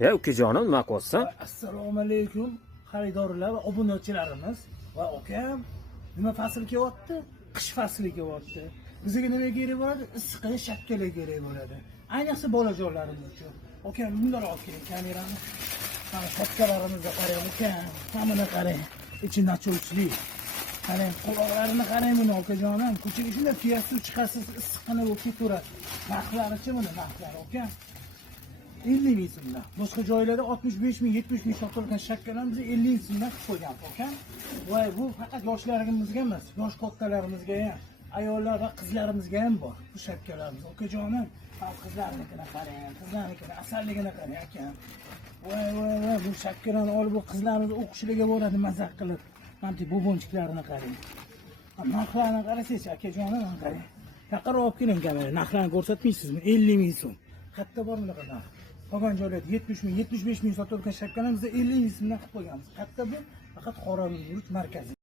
ukajonim, nima qilyapsan? Assalomu alaykum xaridorlar va obunachilarimiz. Va ukam, nima fasl kelyapti? Qish fasli kelyapti. Bizga nima kerak bo'ladi? Issiqqa shakkala kerak bo'ladi. Ayniqsa bolajonlarimiz uchun. Ukam, bundan olib keling kamerani. Mana shakkalarimizga qarang ukam. Hamini qarang. Ichi nachovchli. Qarang, quloqlarini qarang buni ukajonim. Ko'chaga shunday tuyasiz chiqasiz, issiqqina bo'lib ketaveradi. Narxlari-chi buni narxlari ukam? 50 ming so'mdan. Boshqa joylarda 65 ming, 70 ming sotilgan shakkalarimizni 50 ming so'mdan qilib qo'ygan ukam. Voy, bu faqat yoshlarimizga emas, yosh kattalarimizga ham, ayollar va qizlarimizga ham bor bu shakkalarimiz. Ukajonim, qizlarnikini qarang, qizlarnikini asalligini qarang akam. Voy, bu shakkarani olib bu qizlarimiz o'qishlarga boradi mazza qilib. Mana bu bo'nchiklarini qarang. Narxlarni qarasangiz akajonim, qarang. Faqat olib keling kamera, narxlarni ko'rsatmaysizmi? 50 ming so'm. Katta bor bunaqa narx. Qolgan joylarda 70 ming, 75 ming sotayotgan shakkalarimizni 50 ming so'mdan qilib qo'yganmiz. Katta bu faqat Qoramurch markazi.